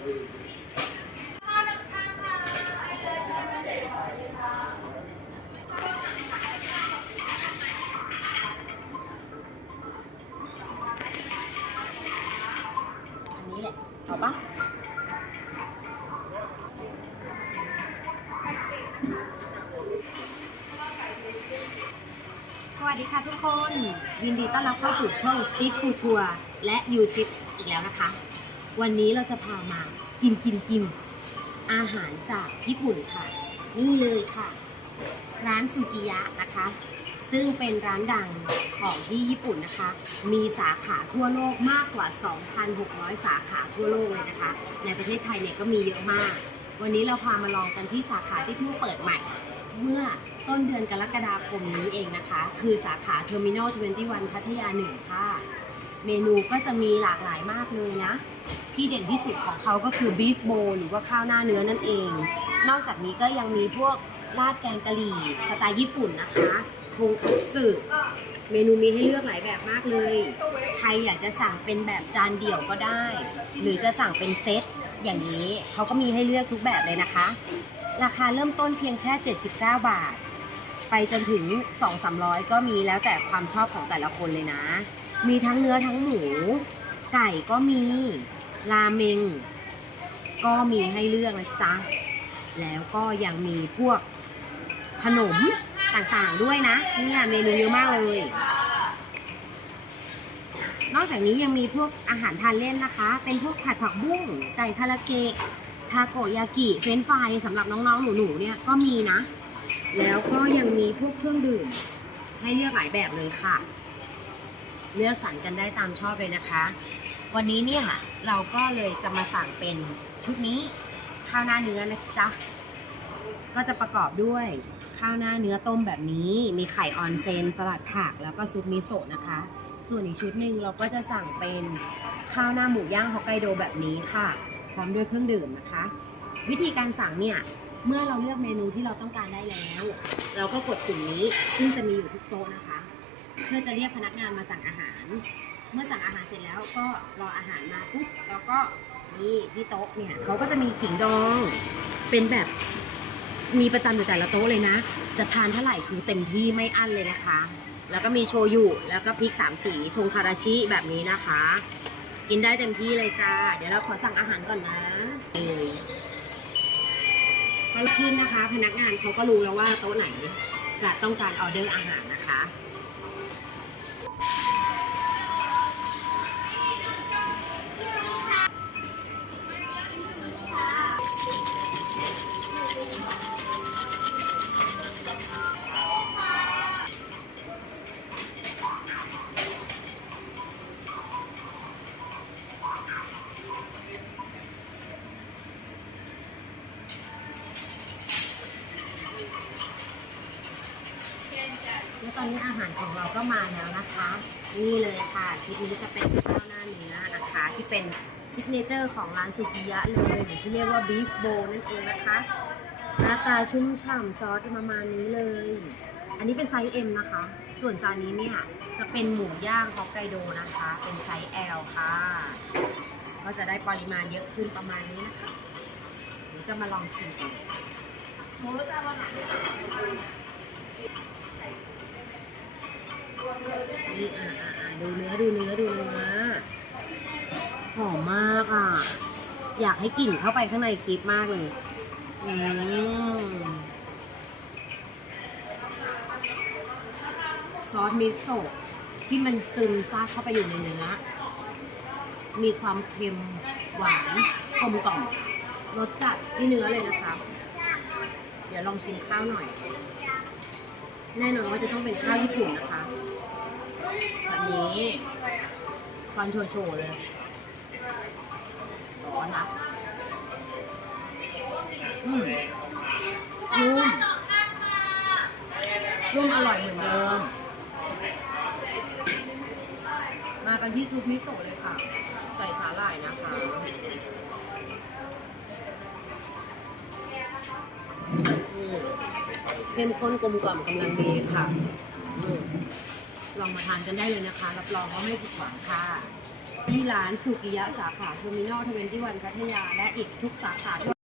อันนี้แหละเอาปะสวัสดีค่ะทุกคน ยินดีต้อนรับเข้าสู่ช่อง Street Food Tour และ YouTube อีกแล้วนะคะ วันนี้เราจะพามากินกินกินอาหารจากญี่ปุ่นค่ะ นี่เลยค่ะ ร้านซูกิยะนะคะ ซึ่งเป็นร้านดังของที่ญี่ปุ่นนะคะ มีสาขาทั่วโลกมากกว่า 2,600 สาขาทั่วโลกเลยนะคะ ในประเทศไทยเนี่ยก็มีเยอะมาก วันนี้เราพามาลองกันที่สาขาที่เพิ่งเปิดใหม่ เมื่อต้นเดือนกรกฎาคมนี้เองนะคะ คือสาขา Terminal 21พัทยาหนึ่งค่ะ เมนูก็จะมีหลากหลายมากเลยนะ ที่เด่นที่สุดของเขาก็คือ beef bowl หรือว่าข้าวหน้าเนื้อนั่นเอง นอกจากนี้ก็ยังมีพวกราดแกงกะหรี่สไตล์ญี่ปุ่นนะคะทงคัตสึเมนูมีให้เลือกหลายแบบมากเลย ใครอยากจะสั่งเป็นแบบจานเดี่ยวก็ได้ หรือจะสั่งเป็นเซตอย่างนี้เขาก็มีให้เลือกทุกแบบเลยนะคะ ราคาเริ่มต้นเพียงแค่ 79 บาท ไปจนถึง 2-300 ก็มีแล้วแต่ความชอบของแต่ละคนเลยนะ มีทั้งเนื้อทั้งหมู ไก่ก็มี ราเมง ก็มีให้เลือกนะจ๊ะ แล้วก็ยังมีพวกขนมต่างๆด้วยนะเนี่ยเมนูเยอะมากเลย นอกจากนี้ยังมีพวกอาหารทานเล่นนะคะ เป็นพวกผัดผักบุ้งไก่คาราเกะทาโกยากิเฟรนฟรายสำหรับน้องๆ หนูๆเนี่ยก็มีนะ แล้วก็ยังมีพวกเครื่องดื่ม ให้เลือกหลายแบบเลยค่ะ เลือกสรรกันได้ตามชอบเลยนะคะ วันนี้เนี่ยเราก็เลยจะมาสั่งเป็นชุดนี้ข้าวหน้าเนื้อนะจ๊ะ ก็จะประกอบด้วยข้าวหน้าเนื้อต้มแบบนี้ มีไข่ออนเซนสลัดผักแล้วก็ซุปมิโซะนะคะ ส่วนอีกชุดหนึ่งเราก็จะสั่งเป็นข้าวหน้าหมูย่างฮอกไกโดแบบนี้ค่ะ พร้อมด้วยเครื่องดื่มนะคะ วิธีการสั่งเนี่ยเมื่อเราเลือกเมนูที่เราต้องการได้แล้ว เราก็กดปุ่มนี้ซึ่งจะมีอยู่ทุกโต๊ะนะคะ เพื่อจะเรียกพนักงานมาสั่งอาหาร เมื่อสั่งอาหารเสร็จแล้วก็รออาหารมาปุ๊บแล้วก็นี่ที่โต๊ะเนี่ยเขาก็จะมีขิงดองเป็นแบบมีประจำอยู่แต่ละโต๊ะเลยนะ จะทานเท่าไหร่คือเต็มที่ไม่อั้นเลยนะคะ แล้วก็มีโชยุแล้วก็พริกสามสีทงคาราชิแบบนี้นะคะ กินได้เต็มที่เลยจ้า เดี๋ยวเราขอสั่งอาหารก่อนนะเออพอขึ้นนะคะ พนักงานเขาก็รู้แล้วว่าโต๊ะไหน จะต้องการออเดอร์อาหารนะคะ หารของเราก็มาแล้วนะคะ นี่เลยค่ะชุดนี้จะเป็นข้าวหน้าเนื้อนะคะ ที่เป็นซิกเนเจอร์ของร้านสุกิยะเลยหรือที่เรียกว่าบีฟโบนั่นเองนะคะหน้าตาชุ่มฉ่ำซอสประมาณนี้เลย อันนี้เป็นไซส์ M นะคะ ส่วนจานนี้เนี่ยจะเป็นหมูย่างฮอกไกโดนะคะ เป็นไซส์ L ค่ะ ก็จะได้ปริมาณเยอะขึ้นประมาณนี้นะคะเดี๋ยวจะมาลองชิมกันากอะ อยากให้กลิ่นเข้าไปข้างในคลิปมากเลย อืมซอสมิโซะที่มันซึมซาบเข้าไปอยู่ในเนื้อ มีความเค็มหวานกลมกล่อมรสจัดที่เนื้อเลยนะคะ เดี๋ยวลองชิมข้าวหน่อย แน่นอนว่าจะต้องเป็นข้าวญี่ปุ่นนะคะ แบบนี้ฟันโชว์เลย อนนะอืมนุ่มนุ่มอร่อยเหมือนเดิม มากันที่ซุปมิโซะเลยค่ะ ใส่สาหร่ายนะคะเข้มข้นกลมกล่อมกำลังดีค่ะ ลองมาทานกันได้เลยนะคะ รับรองว่าไม่ผิดหวังค่ะ ที่ร้านสุกิยะสาขาเทอร์มินอลทเวนตี้วันพัทยา และอีกทุกสาขาทั่ว